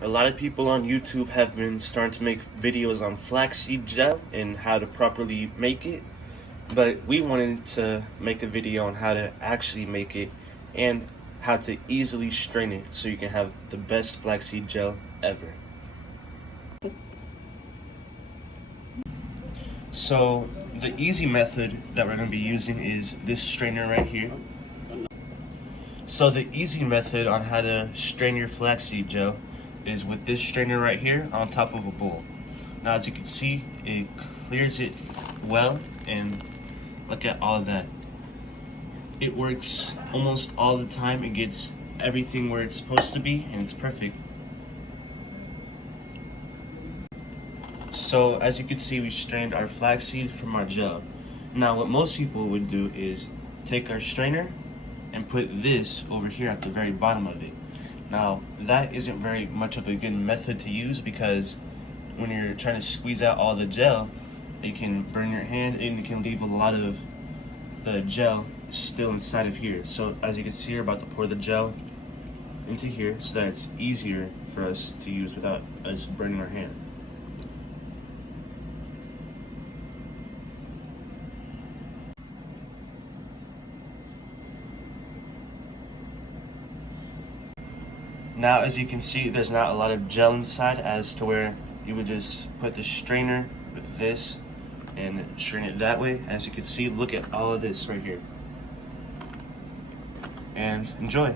A lot of people on YouTube have been starting to make videos on flaxseed gel and how to properly make it, but we wanted to make a video on how to actually make it and how to easily strain it so you can have the best flaxseed gel ever. So the easy method that we're going to be using is this strainer right here. So the easy method on how to strain your flaxseed gel is with this strainer right here on top of a bowl. Now as you can see, it clears it well, and look at all of that. It works almost all the time. It gets everything where it's supposed to be, and it's perfect. So as you can see, we strained our flaxseed from our gel. Now what most people would do is take our strainer and put this over here at the very bottom of it. Now that isn't very much of a good method to use, because when you're trying to squeeze out all the gel, it can burn your hand and it can leave a lot of the gel still inside of here. So as you can see, we're about to pour the gel into here so that it's easier for us to use without us burning our hand. Now as you can see, there's not a lot of gel inside, as to where you would just put the strainer with this and strain it that way. As you can see, look at all of this right here. And enjoy.